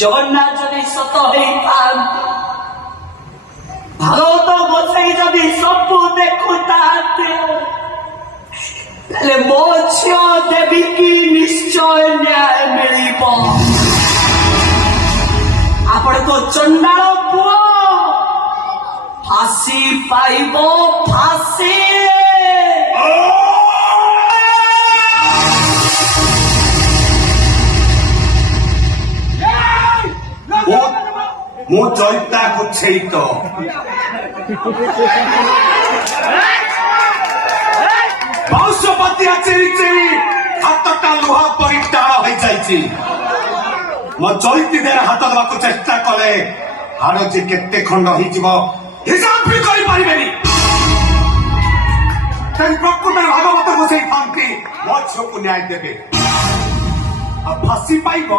জগন্নাথ যদি সত হইথান্তে ভাগবত গোসাই যদি ସବୁ ଦେଖୁଥାନ୍ତେ ତାହେଲେ ମୋ ଝିଅ ଦେବୀକି ନିଶ୍ଚୟ ନ୍ୟାୟ ମିଳିବ। ଆପଣଙ୍କ ଚଣ୍ଡାଳ ପୁଅ ফাঁসি পাইব ফাঁসি। ମୁଁ ଚୈତା ବୁଝେଇ ତ ବାଉଁଶ ପାତିଆ ଚେରି ଚେରି ହାତଟା ଲୁହା ପରି ଟାଣ ହୋଇଯାଇଛି। ମୋ ଚୈତି ଦେହରେ ହାତ ଦେବାକୁ ଚେଷ୍ଟା କଲେ ହାଡ଼ ଯେ କେତେ ଖଣ୍ଡ ହେଇଯିବ ହିସାବ ବି କରିପାରିବେନି। ପ୍ରକୃତରେ ଭାଗବତ ବସେଇଥାନ୍ତି ମୋ ଝିଅକୁ ନ୍ୟାୟ ଦେବେ ଆଉ ଫାଶୀ ପାଇବ